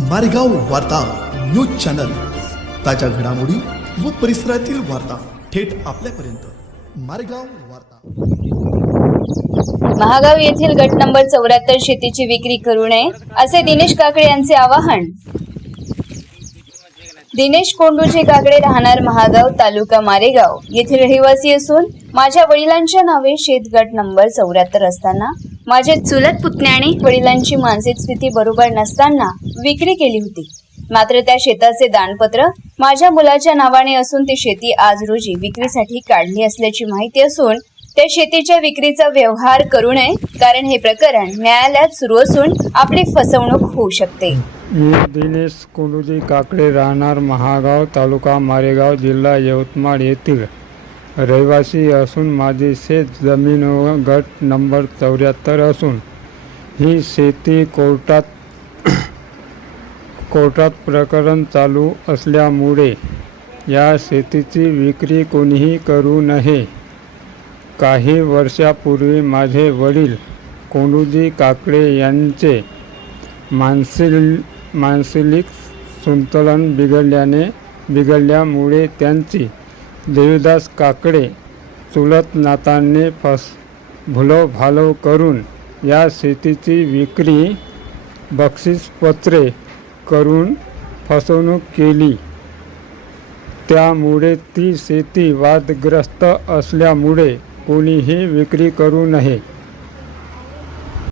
मारेगाव वार्ता news channel. ताज्या घडामोडी व परिसरातील वार्ता थेट आपल्यापर्यंत. मारेगाव वार्ता. महागाव येथील गट नंबर चौऱ्याहत्तर शेतीची विक्री करू नये असे दिनेश काकडे यांचे आवाहन. दिनेश कोंडूजी काकडे राहणार महागाव तालुका मारेगाव. येथील रहिवासी असून माझ्या वडिलांच्या नावे शेतगट नंबर चौऱ्याहत्तर असताना माझे चुलत पुतण्याने वडिलांची मानसिक स्थिती बरोबर नसताना विक्री केली होती. मात्र त्या शेताचे दानपत्र माझ्या मुलाच्या नावाने असून ती शेती आज रोजी विक्रीसाठी काढली असल्याची माहिती असून त्या शेतीच्या विक्रीचा व्यवहार करू नये कारण हे प्रकरण न्यायालयात सुरू असून आपली फसवणूक होऊ शकते. मी दिनेश कोंडूजी काकडे राहणार महागाव तालुका मारेगाव जिल्हा यवतमाळ येथील रहिवासी असून माझी शेत जमीन व गट नंबर चौऱ्याहत्तर असून ही शेती कोर्टात कोर्टात प्रकरण चालू असल्यामुळे या शेतीची विक्री कोणीही करू नये. काही वर्षापूर्वी माझे वडील कोंडूजी काकडे यांचे मानसिल मानसिलिक संतुलन बिघडल्याने बिघडल्यामुळे त्यांची देवीदास काकडे चुलत नातांनी फस भुलवभालव करून या शेतीची विक्री बक्षीसपत्रे करून फसवणूक केली. त्यामुळे ती शेती वादग्रस्त असल्यामुळे कोणीही विक्री करू नये.